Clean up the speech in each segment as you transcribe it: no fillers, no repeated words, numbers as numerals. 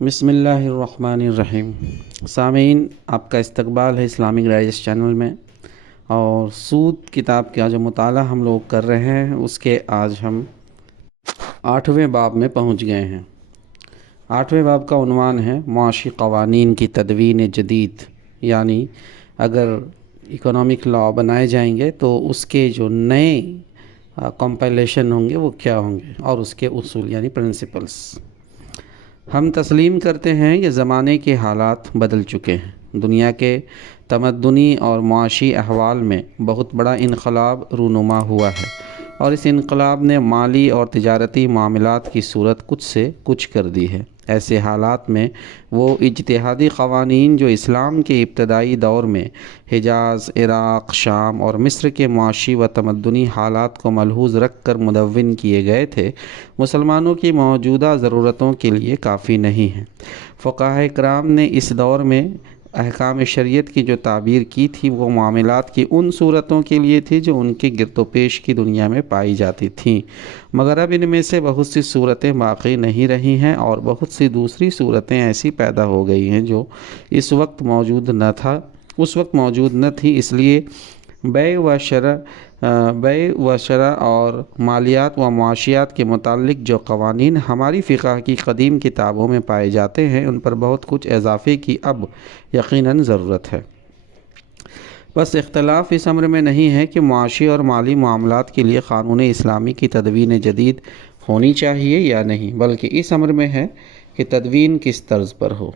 بسم اللہ الرحمن الرحیم۔ سامعین، آپ کا استقبال ہے اسلامک ڈائجسٹ چینل میں، اور سود کتاب کا جو مطالعہ ہم لوگ کر رہے ہیں اس کے آج ہم 8ویں باب میں پہنچ گئے ہیں۔ 8ویں باب کا عنوان ہے معاشی قوانین کی تدوین جدید، یعنی اگر اکنامک لا بنائے جائیں گے تو اس کے جو نئے کمپائلیشن ہوں گے وہ کیا ہوں گے، اور اس کے اصول یعنی پرنسپلز۔ ہم تسلیم کرتے ہیں کہ زمانے کے حالات بدل چکے ہیں۔ دنیا کے تمدنی اور معاشی احوال میں بہت بڑا انقلاب رونما ہوا ہے، اور اس انقلاب نے مالی اور تجارتی معاملات کی صورت کچھ سے کچھ کر دی ہے۔ ایسے حالات میں وہ اجتہادی قوانین جو اسلام کے ابتدائی دور میں حجاز، عراق، شام اور مصر کے معاشی و تمدنی حالات کو ملحوظ رکھ کر مدون کیے گئے تھے، مسلمانوں کی موجودہ ضرورتوں کے لیے کافی نہیں ہیں۔ فقہاء کرام نے اس دور میں احکام شریعت کی جو تعبیر کی تھی وہ معاملات کی ان صورتوں کے لیے تھی جو ان کے گرد و پیش کی دنیا میں پائی جاتی تھیں، مگر اب ان میں سے بہت سی صورتیں باقی نہیں رہی ہیں، اور بہت سی دوسری صورتیں ایسی پیدا ہو گئی ہیں جو اس وقت موجود نہ تھی۔ اس لیے بیع و شرع اور مالیات و معاشیات کے متعلق جو قوانین ہماری فقہ کی قدیم کتابوں میں پائے جاتے ہیں ان پر بہت کچھ اضافے کی اب یقیناً ضرورت ہے۔ بس اختلاف اس امر میں نہیں ہے کہ معاشی اور مالی معاملات کے لیے قانون اسلامی کی تدوین جدید ہونی چاہیے یا نہیں، بلکہ اس امر میں ہے کہ تدوین کس طرز پر ہو۔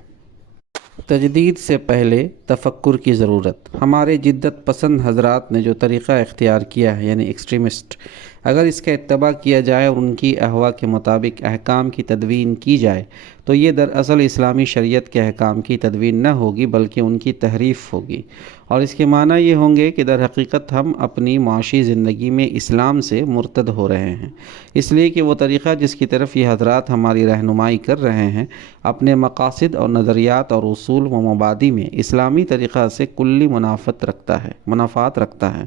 تجدید سے پہلے تفکر کی ضرورت۔ ہمارے جدت پسند حضرات نے جو طریقہ اختیار کیا ہے یعنی ایکسٹریمسٹ، اگر اس کا اتباع کیا جائے اور ان کی احوا کے مطابق احکام کی تدوین کی جائے تو یہ دراصل اسلامی شریعت کے احکام کی تدوین نہ ہوگی بلکہ ان کی تحریف ہوگی، اور اس کے معنی یہ ہوں گے کہ در حقیقت ہم اپنی معاشی زندگی میں اسلام سے مرتد ہو رہے ہیں، اس لیے کہ وہ طریقہ جس کی طرف یہ حضرات ہماری رہنمائی کر رہے ہیں اپنے مقاصد اور نظریات اور اصول و مبادی میں اسلامی طریقہ سے کلی منافات رکھتا ہے۔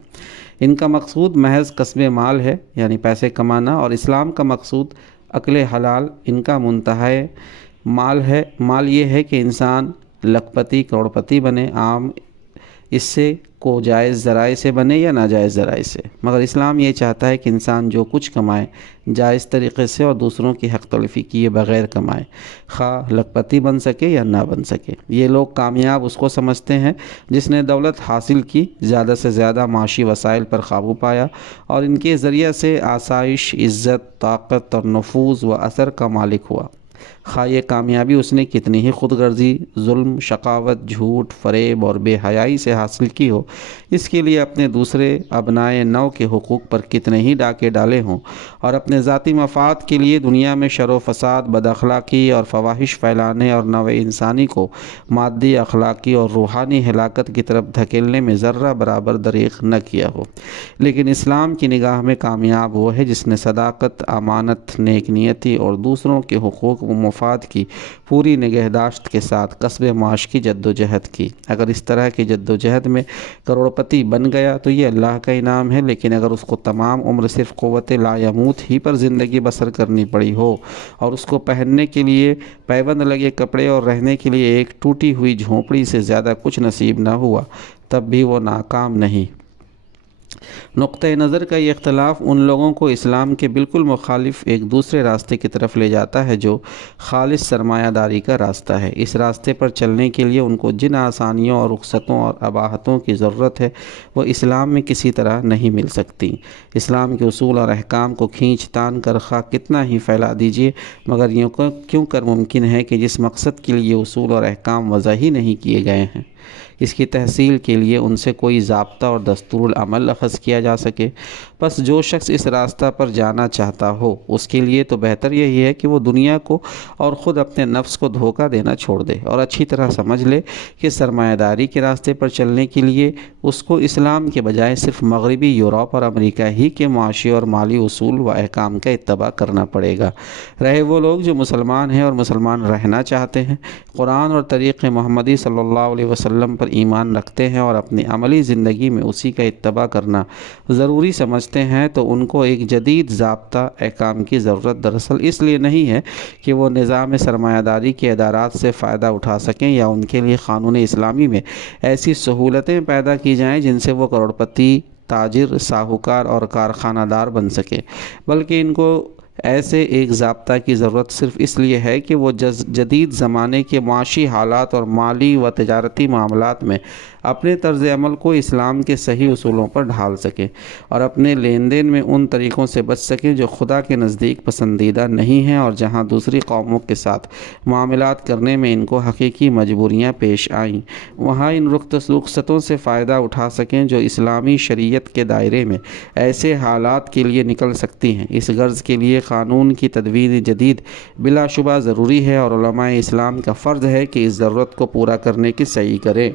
ان کا مقصود محض کسب مال ہے یعنی پیسے کمانا، اور اسلام کا مقصود اکل حلال، ان کا منتہی مال یہ ہے کہ انسان لکھپتی کروڑپتی بنے، عام اس سے کو جائز ذرائع سے بنے یا ناجائز ذرائع سے، مگر اسلام یہ چاہتا ہے کہ انسان جو کچھ کمائے جائز طریقے سے اور دوسروں کی حق تلفی کیے بغیر کمائے، خواہ لکھپتی بن سکے یا نہ بن سکے۔ یہ لوگ کامیاب اس کو سمجھتے ہیں جس نے دولت حاصل کی، زیادہ سے زیادہ معاشی وسائل پر قابو پایا اور ان کے ذریعہ سے آسائش، عزت، طاقت اور نفوذ و اثر کا مالک ہوا، خواہ یہ کامیابی اس نے کتنی ہی خود غرضی، ظلم، شقاوت، جھوٹ، فریب اور بے حیائی سے حاصل کی ہو۔ اس کے لیے اپنے دوسرے ابنائے نو کے حقوق پر کتنے ہی ڈاکے ڈالے ہوں، اور اپنے ذاتی مفاد کے لیے دنیا میں شر و فساد، بد اخلاقی اور فواحش پھیلانے اور نوع انسانی کو مادی، اخلاقی اور روحانی ہلاکت کی طرف دھکیلنے میں ذرہ برابر دریغ نہ کیا ہو، لیکن اسلام کی نگاہ میں کامیاب وہ ہے جس نے صداقت، امانت، نیک نیتی اور دوسروں کے حقوق و مفاد کی پوری نگہداشت کے ساتھ کسب معاش کی جدوجہد کی۔ اگر اس طرح کی جدوجہد میں کروڑپتی بن گیا تو یہ اللہ کا انعام ہے، لیکن اگر اس کو تمام عمر صرف قوت لا یموت ہی پر زندگی بسر کرنی پڑی ہو، اور اس کو پہننے کے لیے پیبند لگے کپڑے اور رہنے کے لیے ایک ٹوٹی ہوئی جھونپڑی سے زیادہ کچھ نصیب نہ ہوا، تب بھی وہ ناکام نہیں۔ نقطہ نظر کا یہ اختلاف ان لوگوں کو اسلام کے بالکل مخالف ایک دوسرے راستے کی طرف لے جاتا ہے جو خالص سرمایہ داری کا راستہ ہے۔ اس راستے پر چلنے کے لیے ان کو جن آسانیوں اور رخصتوں اور اباحتوں کی ضرورت ہے وہ اسلام میں کسی طرح نہیں مل سکتی۔ اسلام کے اصول اور احکام کو کھینچ تان کر خواہ کتنا ہی پھیلا دیجیے، مگر یوں کیوں کر ممکن ہے کہ جس مقصد کے لیے اصول اور احکام وضع ہی نہیں کیے گئے ہیں اس کی تحصیل کے لیے ان سے کوئی ضابطہ اور دستور العمل اخذ کیا جا سکے۔ بس جو شخص اس راستہ پر جانا چاہتا ہو اس کے لیے تو بہتر یہی ہے کہ وہ دنیا کو اور خود اپنے نفس کو دھوکہ دینا چھوڑ دے اور اچھی طرح سمجھ لے کہ سرمایہ داری کے راستے پر چلنے کے لیے اس کو اسلام کے بجائے صرف مغربی یورپ اور امریکہ ہی کے معاشی اور مالی اصول و احکام کا اتباع کرنا پڑے گا۔ رہے وہ لوگ جو مسلمان ہیں اور مسلمان رہنا چاہتے ہیں، قرآن اور طریق محمدی صلی اللہ علیہ وسلم پر ایمان رکھتے ہیں اور اپنی عملی زندگی میں اسی کا اتباع کرنا ضروری سمجھتے سمجھتے ہیں تو ان کو ایک جدید ضابطہ احکام کی ضرورت دراصل اس لیے نہیں ہے کہ وہ نظام سرمایہ داری کے ادارات سے فائدہ اٹھا سکیں یا ان کے لیے قانون اسلامی میں ایسی سہولتیں پیدا کی جائیں جن سے وہ کروڑپتی، تاجر، ساہوکار اور کارخانہ دار بن سکے، بلکہ ان کو ایسے ایک ضابطہ کی ضرورت صرف اس لیے ہے کہ وہ جدید زمانے کے معاشی حالات اور مالی و تجارتی معاملات میں اپنے طرز عمل کو اسلام کے صحیح اصولوں پر ڈھال سکیں اور اپنے لین دین میں ان طریقوں سے بچ سکیں جو خدا کے نزدیک پسندیدہ نہیں ہیں، اور جہاں دوسری قوموں کے ساتھ معاملات کرنے میں ان کو حقیقی مجبوریاں پیش آئیں وہاں ان رخصتوں سے فائدہ اٹھا سکیں جو اسلامی شریعت کے دائرے میں ایسے حالات کے لیے نکل سکتی ہیں۔ اس غرض کے لیے قانون کی تدوین جدید بلا شبہ ضروری ہے، اور علماء اسلام کا فرض ہے کہ اس ضرورت کو پورا کرنے کی سعی کریں۔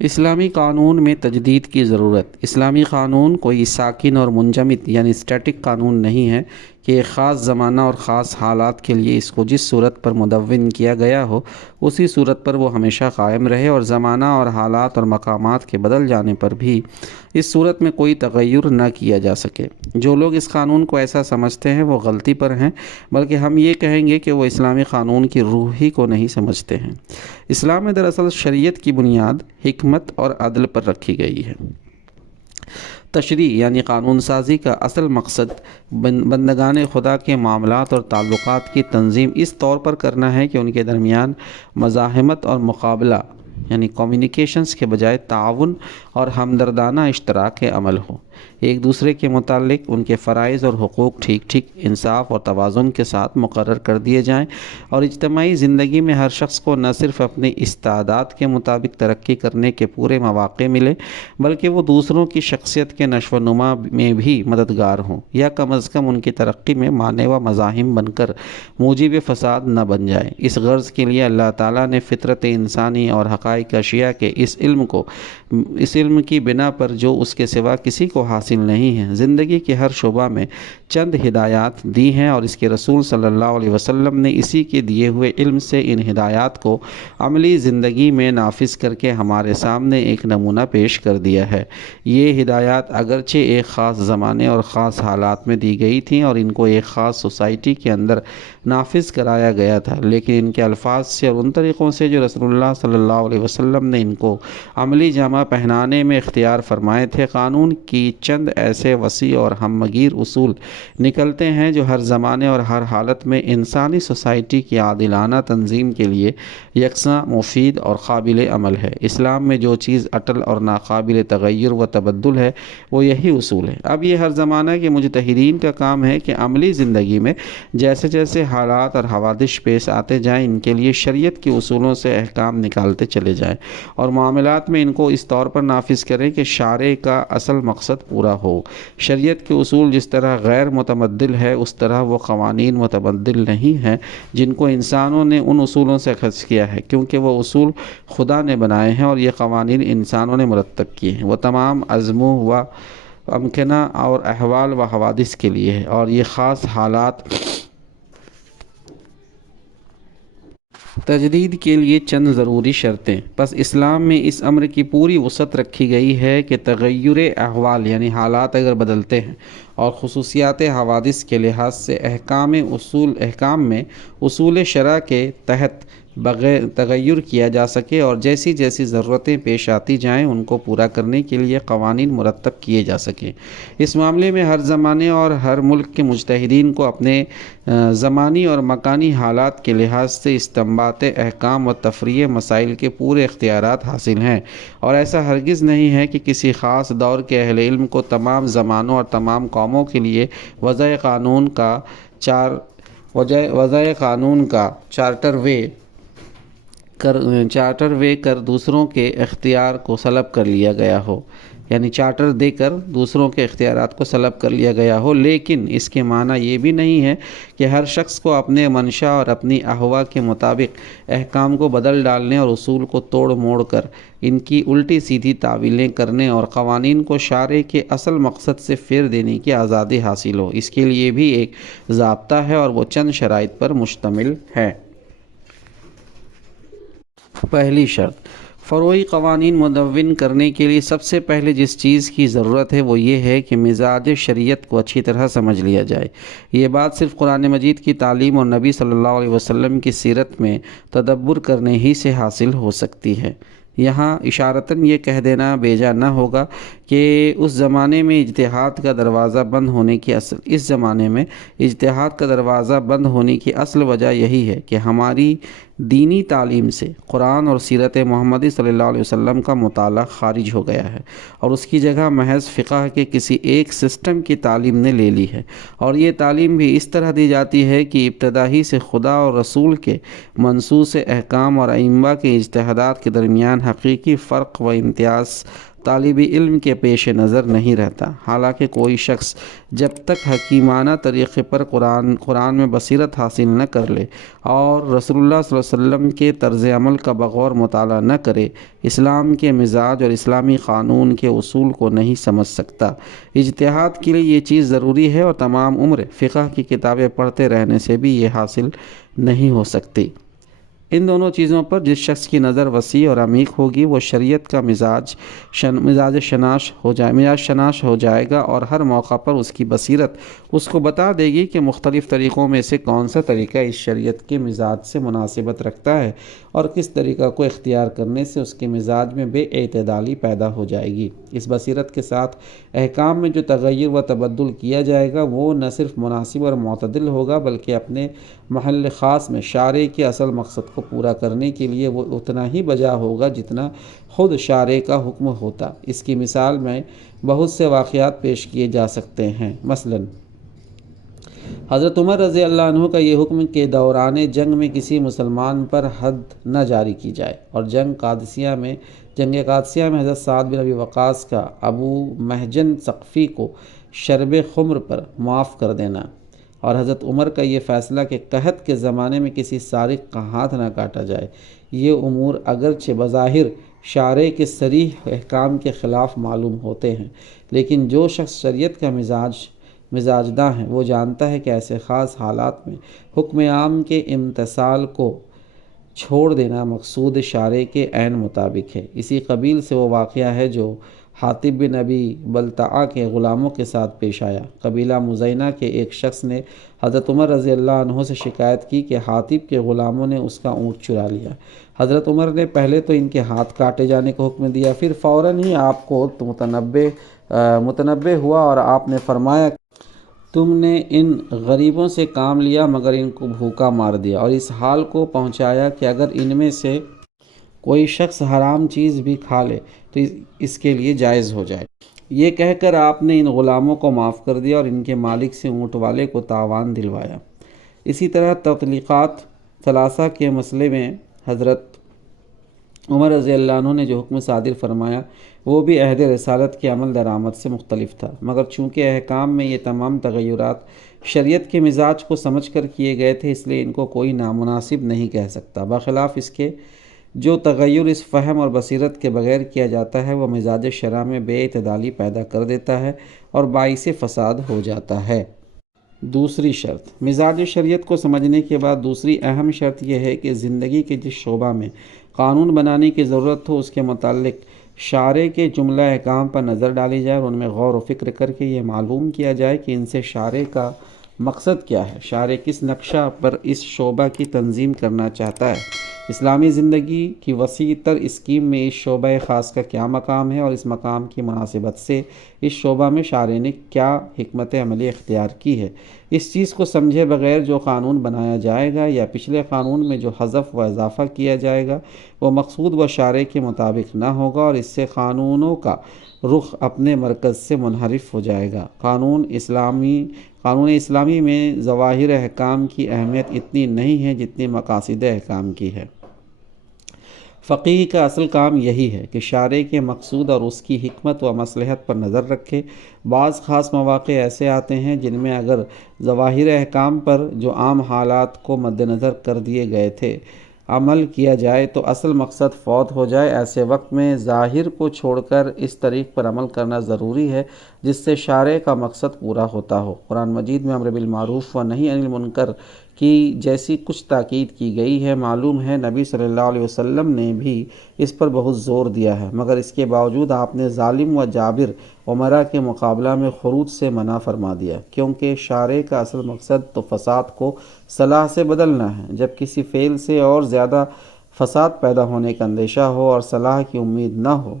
اسلامی قانون میں تجدید کی ضرورت۔ اسلامی قانون کوئی ساکن اور منجمد یعنی اسٹیٹک قانون نہیں ہے کہ ایک خاص زمانہ اور خاص حالات کے لیے اس کو جس صورت پر مدون کیا گیا ہو اسی صورت پر وہ ہمیشہ قائم رہے، اور زمانہ اور حالات اور مقامات کے بدل جانے پر بھی اس صورت میں کوئی تغیر نہ کیا جا سکے۔ جو لوگ اس قانون کو ایسا سمجھتے ہیں وہ غلطی پر ہیں، بلکہ ہم یہ کہیں گے کہ وہ اسلامی قانون کی روح ہی کو نہیں سمجھتے ہیں۔ اسلام میں دراصل شریعت کی بنیاد حکمت اور عدل پر رکھی گئی ہے۔ تشریع یعنی قانون سازی کا اصل مقصد بندگان خدا کے معاملات اور تعلقات کی تنظیم اس طور پر کرنا ہے کہ ان کے درمیان مزاحمت اور مقابلہ یعنی کمیونیکیشنز کے بجائے تعاون اور ہمدردانہ اشتراک عمل ہو۔ ایک دوسرے کے متعلق ان کے فرائض اور حقوق ٹھیک انصاف اور توازن کے ساتھ مقرر کر دیے جائیں، اور اجتماعی زندگی میں ہر شخص کو نہ صرف اپنی استعداد کے مطابق ترقی کرنے کے پورے مواقع ملے بلکہ وہ دوسروں کی شخصیت کے نشو و نما میں بھی مددگار ہوں، یا کم از کم ان کی ترقی میں مانع و مزاحم بن کر موجب فساد نہ بن جائے۔ اس غرض کے لیے اللہ تعالیٰ نے فطرت انسانی اور حقائق اشیاء کے اس علم کی بنا پر جو اس کے سوا کسی کو حاصل نہیں ہے زندگی کے ہر شعبہ میں چند ہدایات دی ہیں، اور اس کے رسول صلی اللہ علیہ وسلم نے اسی کے دیے ہوئے علم سے ان ہدایات کو عملی زندگی میں نافذ کر کے ہمارے سامنے ایک نمونہ پیش کر دیا ہے۔ یہ ہدایات اگرچہ ایک خاص زمانے اور خاص حالات میں دی گئی تھیں اور ان کو ایک خاص سوسائٹی کے اندر نافذ کرایا گیا تھا، لیکن ان کے الفاظ سے اور ان طریقوں سے جو رسول اللہ صلی اللہ علیہ وسلم نے ان کو عملی جامہ پہنانے میں اختیار فرمائے تھے، قانون کی چند ایسے وسیع اور ہمگیر اصول نکلتے ہیں جو ہر زمانے اور ہر حالت میں انسانی سوسائٹی کی عادلانہ تنظیم کے لیے یکساں، مفید اور قابل عمل ہے۔ اسلام میں جو چیز اٹل اور ناقابل تغیر و تبدل ہے وہ یہی اصول ہے۔ اب یہ ہر زمانہ کے مجتہدین کا کام ہے کہ عملی زندگی میں جیسے جیسے حالات اور حوادث پیش آتے جائیں ان کے لیے شریعت کے اصولوں سے احکام نکالتے چلے جائیں، اور معاملات میں ان کو اس طور پر نافذ کریں کہ شارع کا اصل مقصد پورا ہو۔ شریعت کے اصول جس طرح غیر متبدل ہے اس طرح وہ قوانین متبدل نہیں ہیں جن کو انسانوں نے ان اصولوں سے اخذ کیا ہے، کیونکہ وہ اصول خدا نے بنائے ہیں اور یہ قوانین انسانوں نے مرتب کیے ہیں۔ وہ تمام ازموں و امکنہ اور احوال و حوادث کے لیے ہے، اور یہ خاص حالات تجدید کے لیے چند ضروری شرطیں۔ پس اسلام میں اس امر کی پوری وسعت رکھی گئی ہے کہ تغیر احوال یعنی حالات اگر بدلتے ہیں اور خصوصیات حوادث کے لحاظ سے احکام میں اصول شرع کے تحت بغیر تغیر کیا جا سکے، اور جیسی جیسی ضرورتیں پیش آتی جائیں ان کو پورا کرنے کے لیے قوانین مرتب کیے جا سکیں۔ اس معاملے میں ہر زمانے اور ہر ملک کے مجتہدین کو اپنے زمانی اور مکانی حالات کے لحاظ سے استنباط احکام و تفریع مسائل کے پورے اختیارات حاصل ہیں، اور ایسا ہرگز نہیں ہے کہ کسی خاص دور کے اہل علم کو تمام زمانوں اور تمام قوموں کے لیے وضع قانون کا چارٹر وے کر دوسروں کے اختیار کو سلب کر لیا گیا ہو، یعنی چارٹر دے کر دوسروں کے اختیارات کو سلب کر لیا گیا ہو، لیکن اس کے معنی یہ بھی نہیں ہے کہ ہر شخص کو اپنے منشا اور اپنی احوا کے مطابق احکام کو بدل ڈالنے اور اصول کو توڑ موڑ کر ان کی الٹی سیدھی تعویلیں کرنے اور قوانین کو شارع کے اصل مقصد سے پھیر دینے کی آزادی حاصل ہو۔ اس کے لیے بھی ایک ضابطہ ہے اور وہ چند شرائط پر مشتمل ہے۔ پہلی شرط، فروعی قوانین مدون کرنے کے لیے سب سے پہلے جس چیز کی ضرورت ہے وہ یہ ہے کہ مزاج شریعت کو اچھی طرح سمجھ لیا جائے۔ یہ بات صرف قرآن مجید کی تعلیم اور نبی صلی اللہ علیہ وسلم کی سیرت میں تدبر کرنے ہی سے حاصل ہو سکتی ہے۔ یہاں اشارتاً یہ کہہ دینا بیجا نہ ہوگا کہ اس زمانے میں اجتہاد کا دروازہ بند ہونے کی اصل وجہ یہی ہے کہ ہماری دینی تعلیم سے قرآن اور سیرت محمدی صلی اللہ علیہ وسلم کا مطالعہ خارج ہو گیا ہے اور اس کی جگہ محض فقہ کے کسی ایک سسٹم کی تعلیم نے لے لی ہے، اور یہ تعلیم بھی اس طرح دی جاتی ہے کہ ابتدا ہی سے خدا اور رسول کے منصوص احکام اور ائمہ کے اجتہادات کے درمیان حقیقی فرق و امتیاز طالب علم کے پیش نظر نہیں رہتا۔ حالانکہ کوئی شخص جب تک حکیمانہ طریقے پر قرآن میں بصیرت حاصل نہ کر لے اور رسول اللہ صلی اللہ علیہ وسلم کے طرز عمل کا بغور مطالعہ نہ کرے، اسلام کے مزاج اور اسلامی قانون کے اصول کو نہیں سمجھ سکتا۔ اجتہاد کے لیے یہ چیز ضروری ہے، اور تمام عمر فقہ کی کتابیں پڑھتے رہنے سے بھی یہ حاصل نہیں ہو سکتی۔ ان دونوں چیزوں پر جس شخص کی نظر وسیع اور عمیق ہوگی وہ شریعت کا مزاج شناس ہو جائے گا، اور ہر موقع پر اس کی بصیرت اس کو بتا دے گی کہ مختلف طریقوں میں سے کون سا طریقہ اس شریعت کے مزاج سے مناسبت رکھتا ہے اور کس طریقہ کو اختیار کرنے سے اس کے مزاج میں بے اعتدالی پیدا ہو جائے گی۔ اس بصیرت کے ساتھ احکام میں جو تغیر و تبدل کیا جائے گا وہ نہ صرف مناسب اور معتدل ہوگا بلکہ اپنے محل خاص میں شارع کے اصل مقصد کو پورا کرنے کے لیے وہ اتنا ہی بجا ہوگا جتنا خود شارع کا حکم ہوتا۔ اس کی مثال میں بہت سے واقعات پیش کیے جا سکتے ہیں۔ مثلاً حضرت عمر رضی اللہ عنہ کا یہ حکم کہ دوران جنگ میں کسی مسلمان پر حد نہ جاری کی جائے، اور جنگ قادسیہ میں حضرت سعد بن ابی وقاص کا ابو محجن ثقفی کو شرب خمر پر معاف کر دینا، اور حضرت عمر کا یہ فیصلہ کہ قحط کے زمانے میں کسی سارق کا ہاتھ نہ کاٹا جائے، یہ امور اگرچہ بظاہر شارع کے صریح احکام کے خلاف معلوم ہوتے ہیں، لیکن جو شخص شریعت کا مزاجداں ہے وہ جانتا ہے کہ ایسے خاص حالات میں حکم عام کے امتثال کو چھوڑ دینا مقصود شارع کے عین مطابق ہے۔ اسی قبیل سے وہ واقعہ ہے جو حاطب بن ابی بلتعہ کے غلاموں کے ساتھ پیش آیا۔ قبیلہ مزینہ کے ایک شخص نے حضرت عمر رضی اللہ عنہ سے شکایت کی کہ حاطب کے غلاموں نے اس کا اونٹ چرا لیا۔ حضرت عمر نے پہلے تو ان کے ہاتھ کاٹے جانے کا حکم دیا، پھر فوراً ہی آپ کو متنبہ ہوا اور آپ نے فرمایا تم نے ان غریبوں سے کام لیا مگر ان کو بھوکا مار دیا، اور اس حال کو پہنچایا کہ اگر ان میں سے کوئی شخص حرام چیز بھی کھا لے تو اس کے لیے جائز ہو جائے۔ یہ کہہ کر آپ نے ان غلاموں کو معاف کر دیا اور ان کے مالک سے اونٹ والے کو تاوان دلوایا۔ اسی طرح تطلیقات ثلاثہ کے مسئلے میں حضرت عمر رضی اللہ عنہ نے جو حکم صادر فرمایا وہ بھی عہد رسالت کے عمل درآمد سے مختلف تھا، مگر چونکہ احکام میں یہ تمام تغیرات شریعت کے مزاج کو سمجھ کر کیے گئے تھے اس لیے ان کو کوئی نامناسب نہیں کہہ سکتا۔ بخلاف اس کے جو تغیر اس فہم اور بصیرت کے بغیر کیا جاتا ہے وہ مزاج شرع میں بے اعتدالی پیدا کر دیتا ہے اور باعث فساد ہو جاتا ہے۔ دوسری شرط، مزاج شریعت کو سمجھنے کے بعد دوسری اہم شرط یہ ہے کہ زندگی کے جس شعبہ میں قانون بنانے کی ضرورت ہو اس کے متعلق شارع کے جملہ احکام پر نظر ڈالی جائے اور ان میں غور و فکر کر کے یہ معلوم کیا جائے کہ ان سے شارع کا مقصد کیا ہے، شارع کس نقشہ پر اس شعبہ کی تنظیم کرنا چاہتا ہے، اسلامی زندگی کی وسیع تر اسکیم میں اس شعبہ خاص کا کیا مقام ہے اور اس مقام کی مناسبت سے اس شعبہ میں شارع نے کیا حکمت عملی اختیار کی ہے۔ اس چیز کو سمجھے بغیر جو قانون بنایا جائے گا یا پچھلے قانون میں جو حذف و اضافہ کیا جائے گا وہ مقصود و شارع کے مطابق نہ ہوگا اور اس سے قانونوں کا رخ اپنے مرکز سے منحرف ہو جائے گا۔ قانون اسلامی میں ظواہر احکام کی اہمیت اتنی نہیں ہے جتنی مقاصد احکام کی ہے۔ فقیہ کا اصل کام یہی ہے کہ شارع کے مقصود اور اس کی حکمت و مصلحت پر نظر رکھے۔ بعض خاص مواقع ایسے آتے ہیں جن میں اگر ظواہر احکام پر جو عام حالات کو مد نظر کر دیے گئے تھے عمل کیا جائے تو اصل مقصد فوت ہو جائے۔ ایسے وقت میں ظاہر کو چھوڑ کر اس طریق پر عمل کرنا ضروری ہے جس سے شارع کا مقصد پورا ہوتا ہو۔ قرآن مجید میں امر بالمعروف و نہی عن المنکر کی جیسی کچھ تاکید کی گئی ہے۔ معلوم ہے نبی صلی اللہ علیہ وسلم نے بھی اس پر بہت زور دیا ہے، مگر اس کے باوجود آپ نے ظالم و جابر امراء کے مقابلہ میں خروج سے منع فرما دیا، کیونکہ شارع کا اصل مقصد تو فساد کو صلاح سے بدلنا ہے۔ جب کسی فعل سے اور زیادہ فساد پیدا ہونے کا اندیشہ ہو اور صلاح کی امید نہ ہو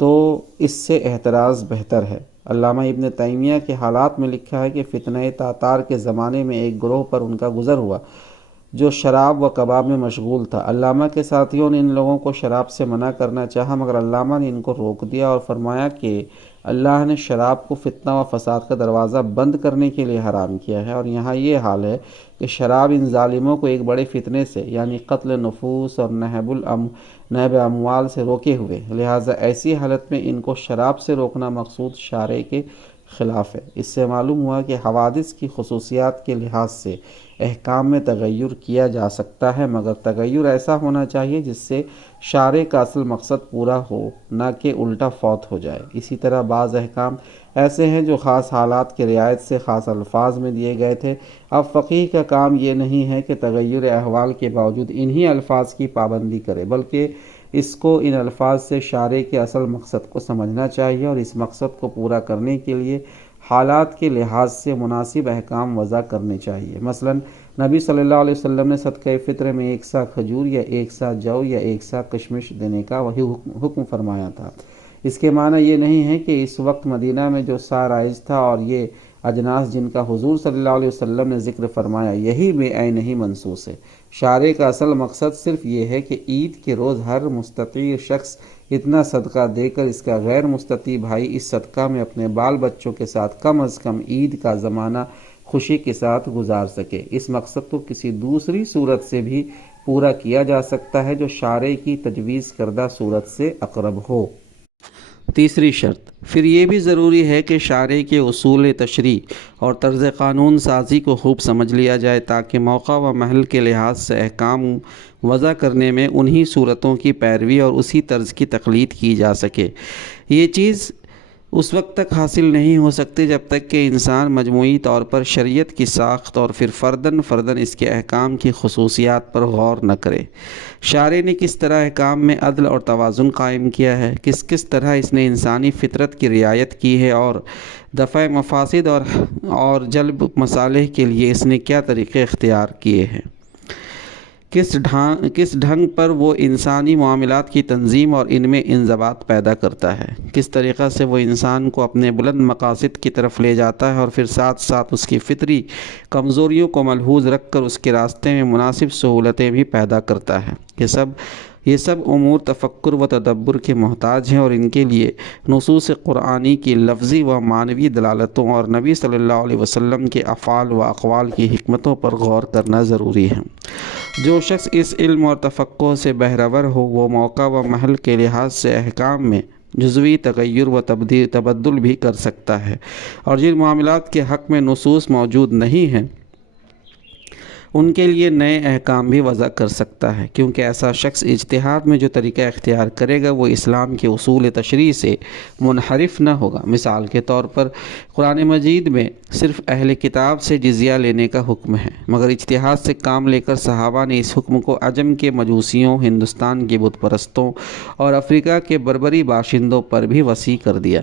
تو اس سے احتراز بہتر ہے۔ علامہ ابن تیمیہ کے حالات میں لکھا ہے کہ فتنہ تاتار کے زمانے میں ایک گروہ پر ان کا گزر ہوا جو شراب و کباب میں مشغول تھا۔ علامہ کے ساتھیوں نے ان لوگوں کو شراب سے منع کرنا چاہا، مگر علامہ نے ان کو روک دیا اور فرمایا کہ اللہ نے شراب کو فتنہ و فساد کا دروازہ بند کرنے کے لیے حرام کیا ہے، اور یہاں یہ حال ہے کہ شراب ان ظالموں کو ایک بڑے فتنے سے یعنی قتل نفوس اور نہب اموال سے روکے ہوئے، لہٰذا ایسی حالت میں ان کو شراب سے روکنا مقصود شارع کے خلاف ہے۔ اس سے معلوم ہوا کہ حوادث کی خصوصیات کے لحاظ سے احکام میں تغیر کیا جا سکتا ہے، مگر تغیر ایسا ہونا چاہیے جس سے شارع کا اصل مقصد پورا ہو، نہ کہ الٹا فوت ہو جائے۔ اسی طرح بعض احکام ایسے ہیں جو خاص حالات کی رعایت سے خاص الفاظ میں دیے گئے تھے۔ اب فقیہ کا کام یہ نہیں ہے کہ تغیر احوال کے باوجود انہی الفاظ کی پابندی کرے، بلکہ اس کو ان الفاظ سے شارع کے اصل مقصد کو سمجھنا چاہیے اور اس مقصد کو پورا کرنے کے لیے حالات کے لحاظ سے مناسب احکام وضع کرنے چاہیے۔ مثلا نبی صلی اللہ علیہ وسلم نے صدقہ فطر میں 1 سا کھجور یا 1 سا جو یا 1 سا کشمش دینے کا وہی حکم فرمایا تھا۔ اس کے معنی یہ نہیں ہے کہ اس وقت مدینہ میں جو سا رائج تھا اور یہ اجناس جن کا حضور صلی اللہ علیہ وسلم نے ذکر فرمایا یہی بے عین ہی منصوص ہے۔ شارع کا اصل مقصد صرف یہ ہے کہ عید کے روز ہر مستطیع شخص اتنا صدقہ دے کر اس کا غیر مستطیع بھائی اس صدقہ میں اپنے بال بچوں کے ساتھ کم از کم عید کا زمانہ خوشی کے ساتھ گزار سکے۔ اس مقصد کو کسی دوسری صورت سے بھی پورا کیا جا سکتا ہے جو شارع کی تجویز کردہ صورت سے اقرب ہو۔ تیسری شرط، پھر یہ بھی ضروری ہے کہ شارع کے اصول تشریع اور طرز قانون سازی کو خوب سمجھ لیا جائے تاکہ موقع و محل کے لحاظ سے احکام وضع کرنے میں انہی صورتوں کی پیروی اور اسی طرز کی تقلید کی جا سکے۔ یہ چیز اس وقت تک حاصل نہیں ہو سکتی جب تک کہ انسان مجموعی طور پر شریعت کی ساخت اور پھر فرداً اس کے احکام کی خصوصیات پر غور نہ کرے۔ شارع نے کس طرح احکام میں عدل اور توازن قائم کیا ہے، کس طرح اس نے انسانی فطرت کی رعایت کی ہے اور دفع مفاسد اور جلب مصالح کے لیے اس نے کیا طریقے اختیار کیے ہیں، کس ڈھنگ پر وہ انسانی معاملات کی تنظیم اور ان میں انضباط پیدا کرتا ہے، کس طریقہ سے وہ انسان کو اپنے بلند مقاصد کی طرف لے جاتا ہے اور پھر ساتھ ساتھ اس کی فطری کمزوریوں کو ملحوظ رکھ کر اس کے راستے میں مناسب سہولتیں بھی پیدا کرتا ہے۔ یہ سب امور تفکر و تدبر کے محتاج ہیں اور ان کے لیے نصوص قرآنی کی لفظی و معنوی دلالتوں اور نبی صلی اللہ علیہ وسلم کے افعال و اقوال کی حکمتوں پر غور کرنا ضروری ہے۔ جو شخص اس علم اور تفقہ سے بہرور ہو وہ موقع و محل کے لحاظ سے احکام میں جزوی تغیر و تبدل بھی کر سکتا ہے، اور جن معاملات کے حق میں نصوص موجود نہیں ہیں ان کے لیے نئے احکام بھی وضع کر سکتا ہے، کیونکہ ایسا شخص اجتہاد میں جو طریقہ اختیار کرے گا وہ اسلام کے اصول تشریع سے منحرف نہ ہوگا۔ مثال کے طور پر قرآن مجید میں صرف اہل کتاب سے جزیہ لینے کا حکم ہے، مگر اجتہاد سے کام لے کر صحابہ نے اس حکم کو عجم کے مجوسیوں، ہندوستان کے بت پرستوں اور افریقہ کے بربری باشندوں پر بھی وسیع کر دیا۔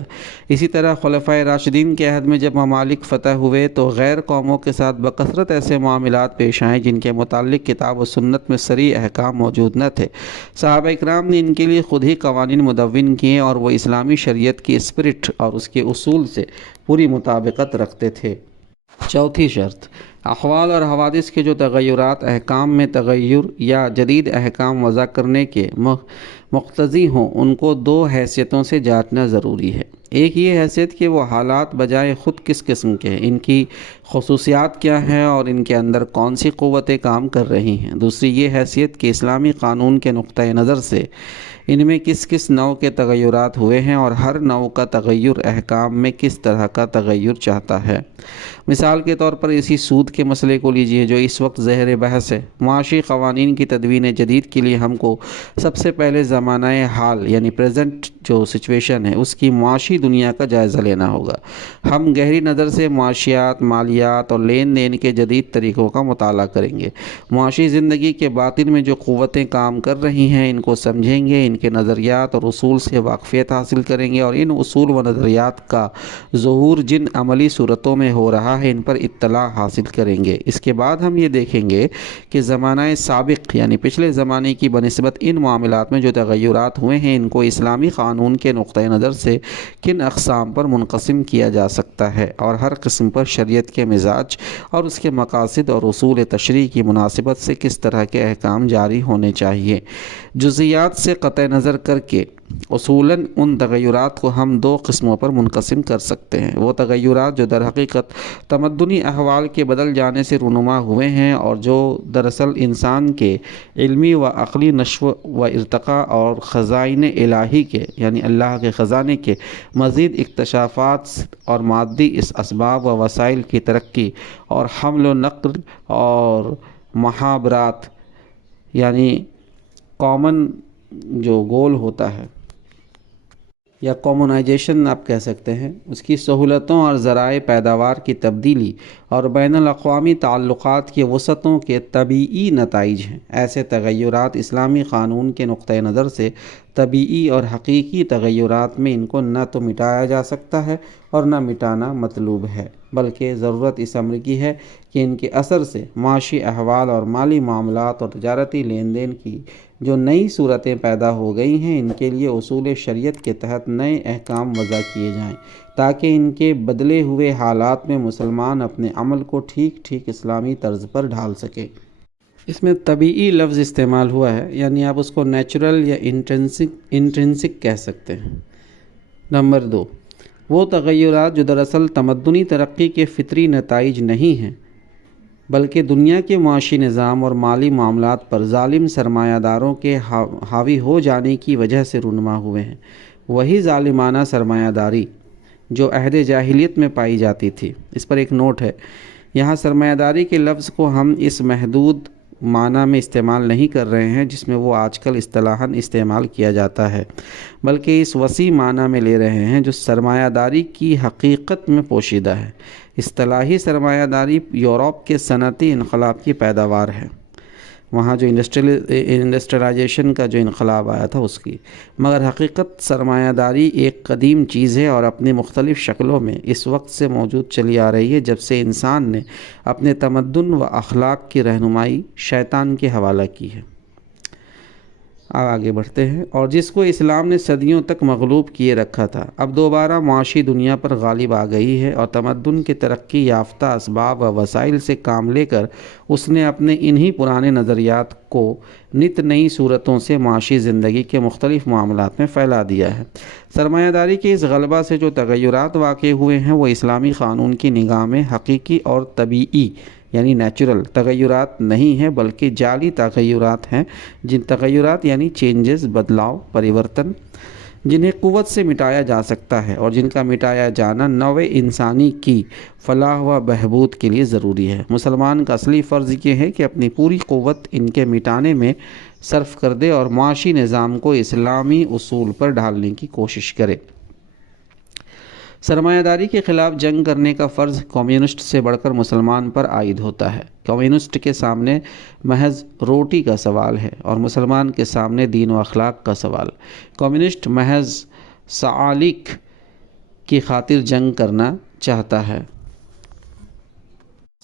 اسی طرح خلفائے راشدین کے عہد میں جب ممالک فتح ہوئے تو غیر قوموں کے ساتھ بکثرت ایسے معاملات پیش آئیں جن کے متعلق کتاب و سنت میں صریح احکام موجود نہ تھے۔ صحابہ اکرام نے ان کے لیے خود ہی قوانین مدون کیے اور وہ اسلامی شریعت کی اسپرٹ اور اس کے اصول سے پوری مطابقت رکھتے تھے۔ چوتھی شرط، احوال اور حوادث کے جو تغیرات احکام میں تغیر یا جدید احکام وضع کرنے کے مقتضی ہوں ان کو 2 حیثیتوں سے جانچنا ضروری ہے۔ ایک یہ حیثیت کہ وہ حالات بجائے خود کس قسم کے ہیں، ان کی خصوصیات کیا ہیں اور ان کے اندر کون سی قوتیں کام کر رہی ہیں۔ دوسری یہ حیثیت کہ اسلامی قانون کے نقطہ نظر سے ان میں کس کس نوع کے تغیرات ہوئے ہیں اور ہر نوع کا تغیر احکام میں کس طرح کا تغیر چاہتا ہے۔ مثال کے طور پر اسی سود کے مسئلے کو لیجئے جو اس وقت زیر بحث ہے۔ معاشی قوانین کی تدوین جدید کے لیے ہم کو سب سے پہلے زمانہ حال یعنی پریزنٹ جو سچویشن ہے اس کی معاشی دنیا کا جائزہ لینا ہوگا۔ ہم گہری نظر سے معاشیات، مالیات اور لین دین کے جدید طریقوں کا مطالعہ کریں گے۔ معاشی زندگی کے باطن میں جو قوتیں کام کر رہی ہیں ان کو سمجھیں گے، ان کے نظریات اور اصول سے واقفیت حاصل کریں گے اور ان اصول و نظریات کا ظہور جن عملی صورتوں میں ہو رہا ہے ان پر اطلاع حاصل کریں گے۔ اس کے بعد ہم یہ دیکھیں گے کہ زمانہ سابق یعنی پچھلے زمانے کی بنسبت ان معاملات میں جو تغیرات ہوئے ہیں ان کو اسلامی قانون کے نقطہ نظر سے کن اقسام پر منقسم کیا جا سکتا ہے اور ہر قسم پر شریعت کے مزاج اور اس کے مقاصد اور اصول تشریع کی مناسبت سے کس طرح کے احکام جاری ہونے چاہیے۔ جزئیات سے قطع نظر کر کے اصولاً ان تغیرات کو ہم دو قسموں پر منقسم کر سکتے ہیں۔ وہ تغیرات جو در حقیقت تمدنی احوال کے بدل جانے سے رونما ہوئے ہیں اور جو دراصل انسان کے علمی و عقلی نشو و ارتقاء اور خزائن الہی کے یعنی اللہ کے خزانے کے مزید اکتشافات اور مادی اس اسباب و وسائل کی ترقی اور حمل و نقل اور محاورات یعنی کامن جو گول ہوتا ہے یا کامونائزیشن آپ کہہ سکتے ہیں، اس کی سہولتوں اور ذرائع پیداوار کی تبدیلی اور بین الاقوامی تعلقات کی وسعتوں کے طبیعی نتائج ہیں۔ ایسے تغیرات اسلامی قانون کے نقطہ نظر سے طبیعی اور حقیقی تغیرات میں ان کو نہ تو مٹایا جا سکتا ہے اور نہ مٹانا مطلوب ہے، بلکہ ضرورت اس امر کی ہے کہ ان کے اثر سے معاشی احوال اور مالی معاملات اور تجارتی لین دین کی جو نئی صورتیں پیدا ہو گئی ہیں ان کے لیے اصول شریعت کے تحت نئے احکام وضع کیے جائیں تاکہ ان کے بدلے ہوئے حالات میں مسلمان اپنے عمل کو ٹھیک ٹھیک اسلامی طرز پر ڈھال سکے۔ اس میں طبیعی لفظ استعمال ہوا ہے، یعنی آپ اس کو نیچرل یا انٹرنسک کہہ سکتے ہیں۔ نمبر 2، وہ تغیرات جو دراصل تمدنی ترقی کے فطری نتائج نہیں ہیں بلکہ دنیا کے معاشی نظام اور مالی معاملات پر ظالم سرمایہ داروں کے حاوی ہو جانے کی وجہ سے رونما ہوئے ہیں۔ وہی ظالمانہ سرمایہ داری جو عہد جاہلیت میں پائی جاتی تھی۔ اس پر ایک نوٹ ہے، یہاں سرمایہ داری کے لفظ کو ہم اس محدود معنی میں استعمال نہیں کر رہے ہیں جس میں وہ آج کل اصطلاحاً استعمال کیا جاتا ہے، بلکہ اس وسیع معنی میں لے رہے ہیں جو سرمایہ داری کی حقیقت میں پوشیدہ ہے۔ اصطلاحی سرمایہ داری یورپ کے صنعتی انقلاب کی پیداوار ہے، وہاں جو انڈسٹریلائزیشن کا جو انقلاب آیا تھا اس کی، مگر حقیقت سرمایہ داری ایک قدیم چیز ہے اور اپنی مختلف شکلوں میں اس وقت سے موجود چلی آ رہی ہے جب سے انسان نے اپنے تمدن و اخلاق کی رہنمائی شیطان کے حوالہ کی ہے۔ آگے بڑھتے ہیں، اور جس کو اسلام نے صدیوں تک مغلوب کیے رکھا تھا اب دوبارہ معاشی دنیا پر غالب آ گئی ہے اور تمدن کے ترقی یافتہ اسباب و وسائل سے کام لے کر اس نے اپنے انہی پرانے نظریات کو نت نئی صورتوں سے معاشی زندگی کے مختلف معاملات میں پھیلا دیا ہے۔ سرمایہ داری کے اس غلبہ سے جو تغیرات واقع ہوئے ہیں وہ اسلامی قانون کی نگاہ میں حقیقی اور طبیعی یعنی نیچرل تغیرات نہیں ہیں بلکہ جعلی تغیرات ہیں، جن تغیرات یعنی چینجز، بدلاؤ، پریورتن، جنہیں قوت سے مٹایا جا سکتا ہے اور جن کا مٹایا جانا نوع انسانی کی فلاح و بہبود کے لیے ضروری ہے۔ مسلمان کا اصلی فرض یہ ہے کہ اپنی پوری قوت ان کے مٹانے میں صرف کر دے اور معاشی نظام کو اسلامی اصول پر ڈھالنے کی کوشش کرے۔ سرمایہ داری کے خلاف جنگ کرنے کا فرض کمیونسٹ سے بڑھ کر مسلمان پر عائد ہوتا ہے۔ کمیونسٹ کے سامنے محض روٹی کا سوال ہے اور مسلمان کے سامنے دین و اخلاق کا سوال۔ کمیونسٹ محض سعالک کی خاطر جنگ کرنا چاہتا ہے،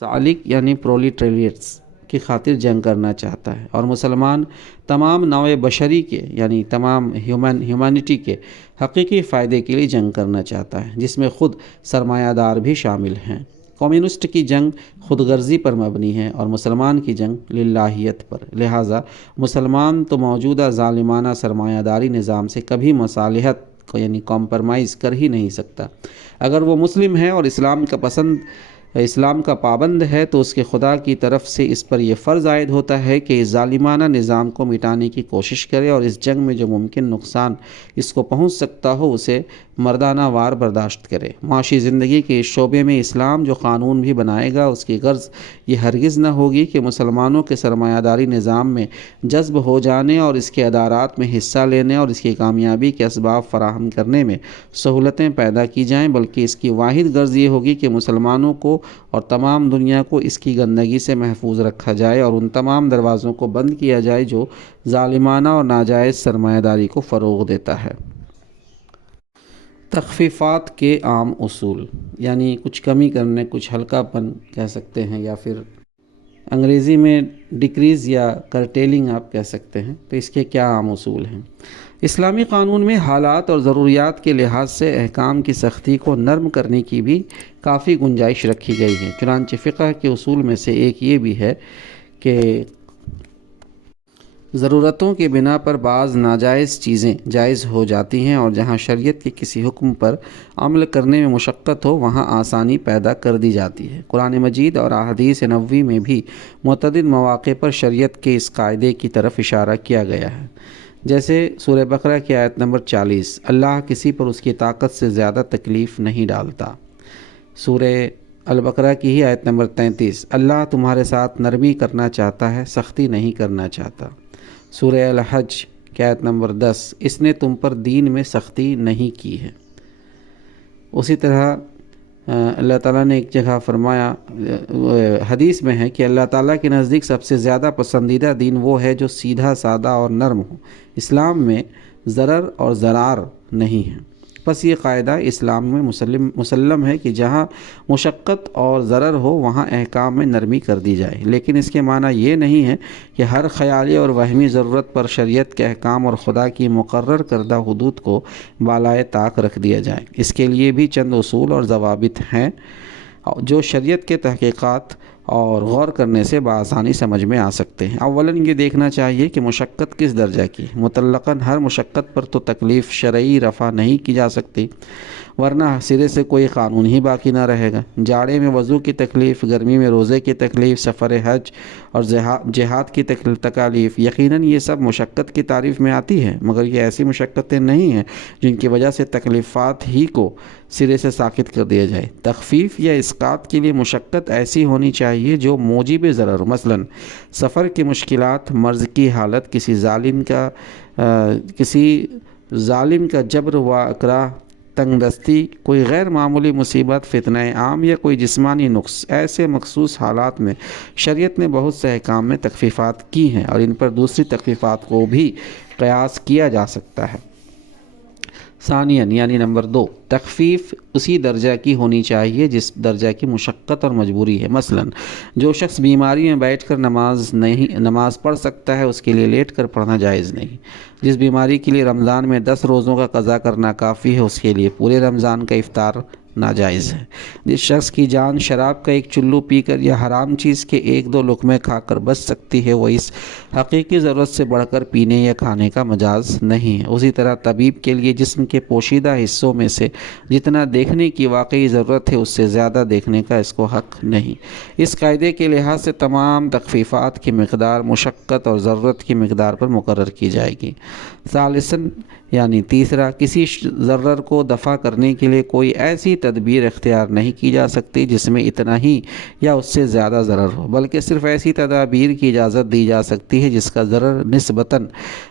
سعالک یعنی پرولیٹریٹس کی خاطر جنگ کرنا چاہتا ہے، اور مسلمان تمام نوع بشری کے یعنی تمام ہیومینٹی کے حقیقی فائدے کے لیے جنگ کرنا چاہتا ہے، جس میں خود سرمایہ دار بھی شامل ہیں۔ کمیونسٹ کی جنگ خود غرضی پر مبنی ہے اور مسلمان کی جنگ للہیت پر، لہٰذا مسلمان تو موجودہ ظالمانہ سرمایہ داری نظام سے کبھی مصالحت یعنی کمپرمائز کر ہی نہیں سکتا۔ اگر وہ مسلم ہے اور اسلام کا پسند اسلام کا پابند ہے تو اس کے خدا کی طرف سے اس پر یہ فرض عائد ہوتا ہے کہ اس ظالمانہ نظام کو مٹانے کی کوشش کرے اور اس جنگ میں جو ممکن نقصان اس کو پہنچ سکتا ہو اسے مردانہ وار برداشت کرے۔ معاشی زندگی کے اس شعبے میں اسلام جو قانون بھی بنائے گا اس کی غرض یہ ہرگز نہ ہوگی کہ مسلمانوں کے سرمایہ داری نظام میں جذب ہو جانے اور اس کے ادارات میں حصہ لینے اور اس کی کامیابی کے اسباب فراہم کرنے میں سہولتیں پیدا کی جائیں، بلکہ اس کی واحد غرض یہ ہوگی کہ مسلمانوں کو اور تمام دنیا کو اس کی گندگی سے محفوظ رکھا جائے اور ان تمام دروازوں کو بند کیا جائے جو ظالمانہ اور ناجائز سرمایہ داری کو فروغ دیتا ہے۔ تخفیفات کے عام اصول، یعنی کچھ کمی کرنے، کچھ ہلکا پن کہہ سکتے ہیں، یا پھر انگریزی میں ڈیکریز یا کرٹیلنگ آپ کہہ سکتے ہیں۔ تو اس کے کیا عام اصول ہیں؟ اسلامی قانون میں حالات اور ضروریات کے لحاظ سے احکام کی سختی کو نرم کرنے کی بھی کافی گنجائش رکھی گئی ہے۔ چنانچہ فقہ کے اصول میں سے ایک یہ بھی ہے کہ ضرورتوں کے بنا پر بعض ناجائز چیزیں جائز ہو جاتی ہیں، اور جہاں شریعت کے کسی حکم پر عمل کرنے میں مشقت ہو وہاں آسانی پیدا کر دی جاتی ہے۔ قرآن مجید اور احادیث نبوی میں بھی متعدد مواقع پر شریعت کے اس قاعدے کی طرف اشارہ کیا گیا ہے، جیسے سورہ بقرہ کی آیت نمبر 40، اللہ کسی پر اس کی طاقت سے زیادہ تکلیف نہیں ڈالتا۔ سورہ البقرہ کی ہی آیت نمبر 33، اللہ تمہارے ساتھ نرمی کرنا چاہتا ہے، سختی نہیں کرنا چاہتا۔ سورہ الحج کی آیت نمبر 10، اس نے تم پر دین میں سختی نہیں کی ہے۔ اسی طرح اللہ تعالیٰ نے ایک جگہ فرمایا، حدیث میں ہے کہ اللہ تعالیٰ کے نزدیک سب سے زیادہ پسندیدہ دین وہ ہے جو سیدھا سادہ اور نرم ہو۔ اسلام میں ضرر اور ضرار نہیں ہے۔ بس یہ قاعدہ اسلام میں مسلم ہے کہ جہاں مشقت اور ضرر ہو وہاں احکام میں نرمی کر دی جائے، لیکن اس کے معنی یہ نہیں ہے کہ ہر خیالی اور وہمی ضرورت پر شریعت کے احکام اور خدا کی مقرر کردہ حدود کو بالائے طاق رکھ دیا جائے۔ اس کے لیے بھی چند اصول اور ضوابط ہیں جو شریعت کے تحقیقات اور غور کرنے سے بآسانی سمجھ میں آ سکتے ہیں۔ اولاً یہ دیکھنا چاہیے کہ مشقت کس درجہ کی۔ مطلقاً ہر مشقت پر تو تکلیف شرعی رفع نہیں کی جا سکتی، ورنہ سرے سے کوئی قانون ہی باقی نہ رہے گا۔ جاڑے میں وضو کی تکلیف، گرمی میں روزے کی تکلیف، سفر حج اور جہاد کی تکالیف، یقیناً یہ سب مشقت کی تعریف میں آتی ہے، مگر یہ ایسی مشقتیں نہیں ہیں جن کی وجہ سے تکلیفات ہی کو سرے سے ساقط کر دیا جائے۔ تخفیف یا اسقاط کے لیے مشقت ایسی ہونی چاہیے جو موجب ضرر، مثلاً سفر کی مشکلات، مرض کی حالت، کسی ظالم کا جبر و اکراہ، تنگ دستی، کوئی غیر معمولی مصیبت، فتنہ عام یا کوئی جسمانی نقص۔ ایسے مخصوص حالات میں شریعت نے بہت سے احکام میں تخفیفات کی ہیں اور ان پر دوسری تخفیفات کو بھی قیاس کیا جا سکتا ہے۔ ثانیاً یعنی نمبر 2، تخفیف اسی درجہ کی ہونی چاہیے جس درجہ کی مشقت اور مجبوری ہے۔ مثلاً جو شخص بیماری میں بیٹھ کر نماز پڑھ سکتا ہے اس کے لیے لیٹ کر پڑھنا جائز نہیں۔ جس بیماری کے لیے رمضان میں 10 روزوں کا قضا کرنا کافی ہے اس کے لیے پورے رمضان کا افطار ناجائز ہے۔ جس شخص کی جان شراب کا ایک چلو پی کر یا حرام چیز کے 1-2 لقمے کھا کر بچ سکتی ہے وہ اس حقیقی ضرورت سے بڑھ کر پینے یا کھانے کا مجاز نہیں ہے۔ اسی طرح طبیب کے لیے جسم کے پوشیدہ حصوں میں سے جتنا دیکھنے کی واقعی ضرورت ہے اس سے زیادہ دیکھنے کا اس کو حق نہیں۔ اس قاعدے کے لحاظ سے تمام تخفیفات کی مقدار مشقت اور ضرورت کی مقدار پر مقرر کی جائے گی۔ ثالثاً یعنی تیسرا، کسی ضرر کو دفع کرنے کے لیے کوئی ایسی تدبیر اختیار نہیں کی جا سکتی جس میں اتنا ہی یا اس سے زیادہ ضرر ہو، بلکہ صرف ایسی تدابیر کی اجازت دی جا سکتی ہے جس کا ضرر نسبتاً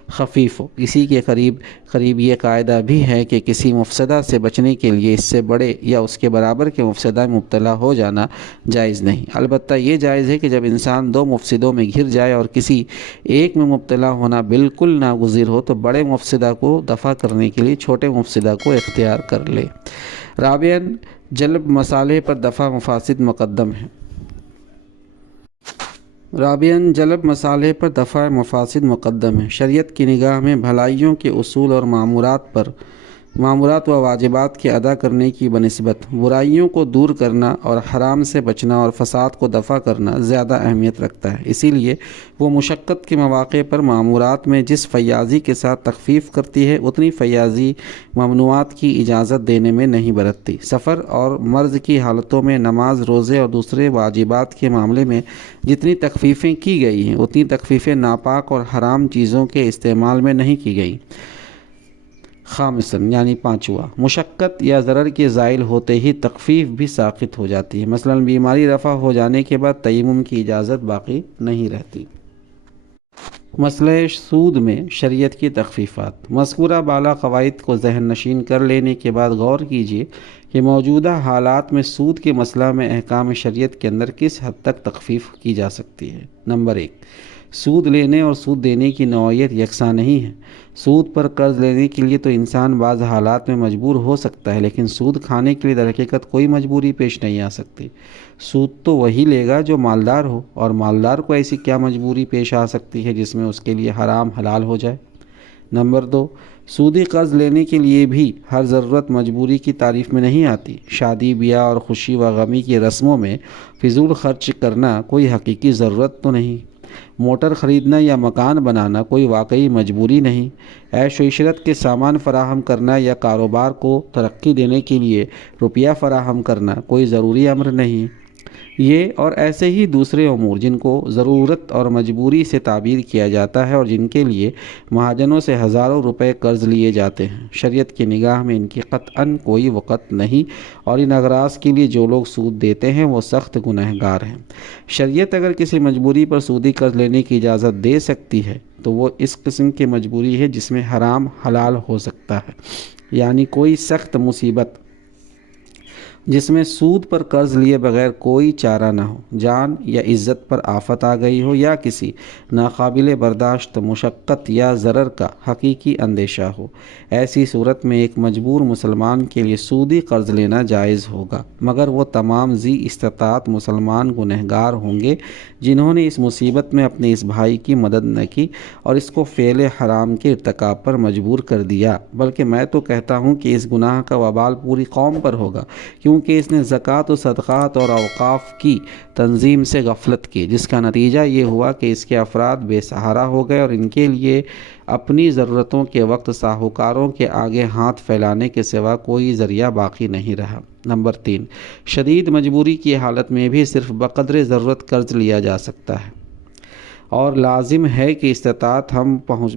خفیف ہو۔ اسی کے قریب یہ قاعدہ بھی ہے کہ کسی مفسدہ سے بچنے کے لیے اس سے بڑے یا اس کے برابر کے مفسدہ میں مبتلا ہو جانا جائز نہیں۔ البتہ یہ جائز ہے کہ جب انسان 2 مفسدوں میں گھر جائے اور کسی ایک میں مبتلا ہونا بالکل ناگزیر ہو تو بڑے مفسدہ کو دفع کرنے کے لیے چھوٹے مفسدہ کو اختیار کر لے۔ رابعاً جلب مصالح پر دفع مفاسد مقدم ہے۔ شریعت کی نگاہ میں بھلائیوں کے اصول اور معمورات پر معمورات و واجبات کے ادا کرنے کی بنسبت برائیوں کو دور کرنا اور حرام سے بچنا اور فساد کو دفع کرنا زیادہ اہمیت رکھتا ہے۔ اسی لیے وہ مشقت کے مواقع پر معمورات میں جس فیاضی کے ساتھ تخفیف کرتی ہے اتنی فیاضی ممنوعات کی اجازت دینے میں نہیں برتتی۔ سفر اور مرض کی حالتوں میں نماز، روزے اور دوسرے واجبات کے معاملے میں جتنی تخفیفیں کی گئی ہیں اتنی تخفیفیں ناپاک اور حرام چیزوں کے استعمال میں نہیں کی گئیں۔ خامساً یعنی پانچواں، مشقت یا ضرر کے زائل ہوتے ہی تخفیف بھی ساقط ہو جاتی ہے۔ مثلاً بیماری رفع ہو جانے کے بعد تیمم کی اجازت باقی نہیں رہتی۔ مسئلہ سود میں شریعت کی تخفیفات۔ مذکورہ بالا قواعد کو ذہن نشین کر لینے کے بعد غور کیجیے کہ موجودہ حالات میں سود کے مسئلہ میں احکام شریعت کے اندر کس حد تک تخفیف کی جا سکتی ہے۔ نمبر 1، سود لینے اور سود دینے کی نوعیت یکساں نہیں ہے۔ سود پر قرض لینے کے لیے تو انسان بعض حالات میں مجبور ہو سکتا ہے، لیکن سود کھانے کے لیے در حقیقت کوئی مجبوری پیش نہیں آ سکتی۔ سود تو وہی لے گا جو مالدار ہو، اور مالدار کو ایسی کیا مجبوری پیش آ سکتی ہے جس میں اس کے لیے حرام حلال ہو جائے۔ نمبر 2، سودی قرض لینے کے لیے بھی ہر ضرورت مجبوری کی تعریف میں نہیں آتی۔ شادی بیاہ اور خوشی و غمی کی رسموں میں فضول خرچ کرنا کوئی حقیقی ضرورت تو نہیں۔ موٹر خریدنا یا مکان بنانا کوئی واقعی مجبوری نہیں۔ عیش و عشرت کے سامان فراہم کرنا یا کاروبار کو ترقی دینے کے لیے روپیہ فراہم کرنا کوئی ضروری امر نہیں۔ یہ اور ایسے ہی دوسرے امور جن کو ضرورت اور مجبوری سے تعبیر کیا جاتا ہے اور جن کے لیے مہاجنوں سے ہزاروں روپے قرض لیے جاتے ہیں، شریعت کی نگاہ میں ان کی قطعاً کوئی وقت نہیں، اور ان اغراض کے لیے جو لوگ سود دیتے ہیں وہ سخت گنہگار ہیں۔ شریعت اگر کسی مجبوری پر سودی قرض لینے کی اجازت دے سکتی ہے تو وہ اس قسم کی مجبوری ہے جس میں حرام حلال ہو سکتا ہے، یعنی کوئی سخت مصیبت جس میں سود پر قرض لیے بغیر کوئی چارہ نہ ہو، جان یا عزت پر آفت آ گئی ہو، یا کسی ناقابل برداشت مشقت یا ضرر کا حقیقی اندیشہ ہو۔ ایسی صورت میں ایک مجبور مسلمان کے لیے سودی قرض لینا جائز ہوگا، مگر وہ تمام ذی استطاعت مسلمان گنہگار ہوں گے جنہوں نے اس مصیبت میں اپنے اس بھائی کی مدد نہ کی اور اس کو فعل حرام کے ارتکاب پر مجبور کر دیا، بلکہ میں تو کہتا ہوں کہ اس گناہ کا وبال پوری قوم پر ہوگا، کیونکہ اس نے زکوٰۃ و صدقات اور اوقاف کی تنظیم سے غفلت کی، جس کا نتیجہ یہ ہوا کہ اس کے افراد بے سہارا ہو گئے اور ان کے لیے اپنی ضرورتوں کے وقت ساہوکاروں کے آگے ہاتھ پھیلانے کے سوا کوئی ذریعہ باقی نہیں رہا۔ نمبر 3، شدید مجبوری کی حالت میں بھی صرف بقدر ضرورت قرض لیا جا سکتا ہے، اور لازم ہے کہ استطاعت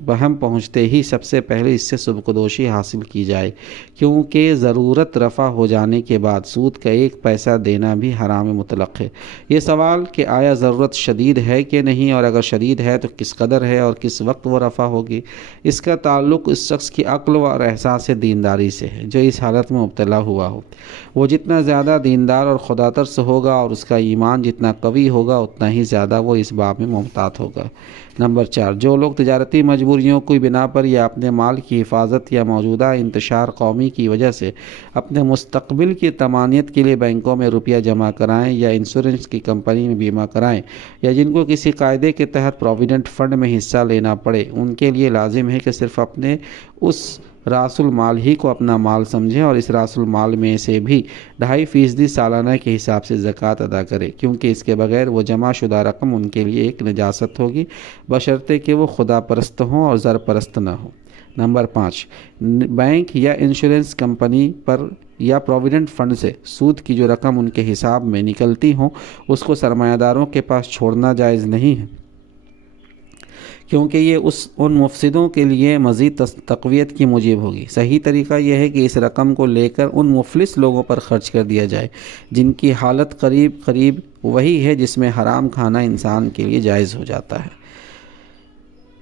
بہم پہنچتے ہی سب سے پہلے اس سے سبکدوشی حاصل کی جائے، کیونکہ ضرورت رفع ہو جانے کے بعد سود کا ایک پیسہ دینا بھی حرام مطلق ہے۔ یہ سوال کہ آیا ضرورت شدید ہے کہ نہیں، اور اگر شدید ہے تو کس قدر ہے اور کس وقت وہ رفع ہوگی، اس کا تعلق اس شخص کی عقل اور احساس دینداری سے ہے جو اس حالت میں مبتلا ہوا ہو۔ وہ جتنا زیادہ دیندار اور خدا ترس ہوگا اور اس کا ایمان جتنا قوی ہوگا اتنا ہی زیادہ وہ اس باب میں محتاط ہوگا۔ نمبر 4، جو لوگ تجارتی مجبوریوں کی بنا پر یا اپنے مال کی حفاظت یا موجودہ انتشار قومی کی وجہ سے اپنے مستقبل کی طمانینت کے لیے بینکوں میں روپیہ جمع کرائیں یا انشورنس کی کمپنی میں بیمہ کرائیں، یا جن کو کسی قاعدے کے تحت پروویڈنٹ فنڈ میں حصہ لینا پڑے، ان کے لیے لازم ہے کہ صرف اپنے اس راس المال ہی کو اپنا مال سمجھیں اور اس راس المال میں سے بھی 2.5% سالانہ کے حساب سے زکوٰۃ ادا کرے، کیونکہ اس کے بغیر وہ جمع شدہ رقم ان کے لیے ایک نجاست ہوگی، بشرطے کہ وہ خدا پرست ہوں اور زر پرست نہ ہوں۔ نمبر 5، بینک یا انشورنس کمپنی پر یا پروویڈنٹ فنڈ سے سود کی جو رقم ان کے حساب میں نکلتی ہوں اس کو سرمایہ داروں کے پاس چھوڑنا جائز نہیں ہے، کیونکہ یہ ان مفسدوں کے لیے مزید تقویت کی موجب ہوگی۔ صحیح طریقہ یہ ہے کہ اس رقم کو لے کر ان مفلس لوگوں پر خرچ کر دیا جائے جن کی حالت قریب وہی ہے جس میں حرام کھانا انسان کے لیے جائز ہو جاتا ہے۔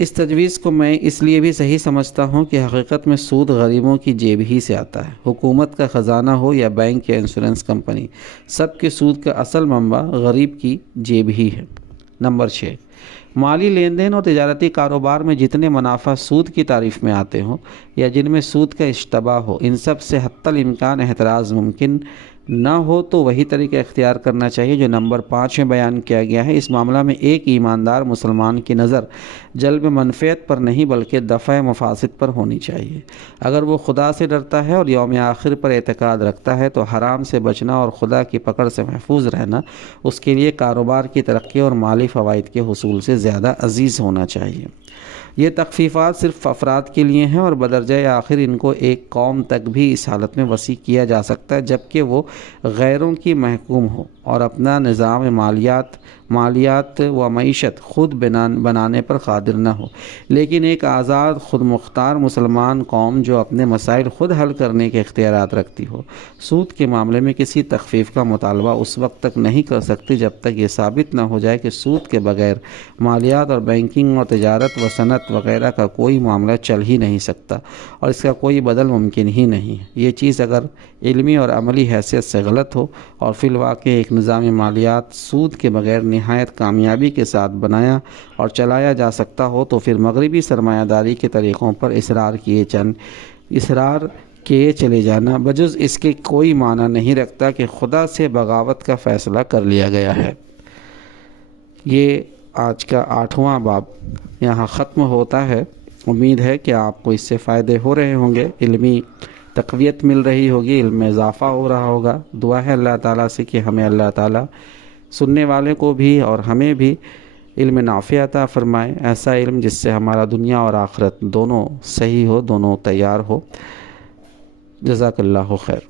اس تجویز کو میں اس لیے بھی صحیح سمجھتا ہوں کہ حقیقت میں سود غریبوں کی جیب ہی سے آتا ہے۔ حکومت کا خزانہ ہو یا بینک یا انشورنس کمپنی، سب کے سود کا اصل منبع غریب کی جیب ہی ہے۔ نمبر 6، مالی لین دین اور تجارتی کاروبار میں جتنے منافع سود کی تعریف میں آتے ہوں یا جن میں سود کا اشتباہ ہو، ان سب سے حتی الامکان احتراز ممکن نہ ہو تو وہی طریقہ اختیار کرنا چاہیے جو نمبر 5 میں بیان کیا گیا ہے۔ اس معاملہ میں ایک ایماندار مسلمان کی نظر جلب منفعت پر نہیں بلکہ دفع مفاسد پر ہونی چاہیے۔ اگر وہ خدا سے ڈرتا ہے اور یوم آخر پر اعتقاد رکھتا ہے تو حرام سے بچنا اور خدا کی پکڑ سے محفوظ رہنا اس کے لیے کاروبار کی ترقی اور مالی فوائد کے حصول سے زیادہ عزیز ہونا چاہیے۔ یہ تخفیفات صرف افراد کے لیے ہیں اور بدرجہ آخر ان کو ایک قوم تک بھی اس حالت میں وسیع کیا جا سکتا ہے جبکہ وہ غیروں کی محکوم ہو اور اپنا نظام مالیات و معیشت خود بنانے پر قادر نہ ہو، لیکن ایک آزاد خود مختار مسلمان قوم جو اپنے مسائل خود حل کرنے کے اختیارات رکھتی ہو، سود کے معاملے میں کسی تخفیف کا مطالبہ اس وقت تک نہیں کر سکتی جب تک یہ ثابت نہ ہو جائے کہ سود کے بغیر مالیات اور بینکنگ اور تجارت و صنعت وغیرہ کا کوئی معاملہ چل ہی نہیں سکتا اور اس کا کوئی بدل ممکن ہی نہیں ہے۔ یہ چیز اگر علمی اور عملی حیثیت سے غلط ہو اور فی الواقع ایک نظام مالیات سود کے بغیر نہایت کامیابی کے ساتھ بنایا اور چلایا جا سکتا ہو تو پھر مغربی سرمایہ داری کے طریقوں پر اصرار کیے چلے جانا بجز اس کے کوئی معنی نہیں رکھتا کہ خدا سے بغاوت کا فیصلہ کر لیا گیا ہے۔ یہ آج کا 8واں باب یہاں ختم ہوتا ہے۔ امید ہے کہ آپ کو اس سے فائدے ہو رہے ہوں گے، علمی تقویت مل رہی ہوگی، علم میں اضافہ ہو رہا ہوگا۔ دعا ہے اللہ تعالیٰ سے کہ ہمیں اللہ تعالیٰ سننے والے کو بھی اور ہمیں بھی علم نافع عطا فرمائے، ایسا علم جس سے ہمارا دنیا اور آخرت دونوں صحیح ہو، دونوں تیار ہو۔ جزاک اللہ خیر۔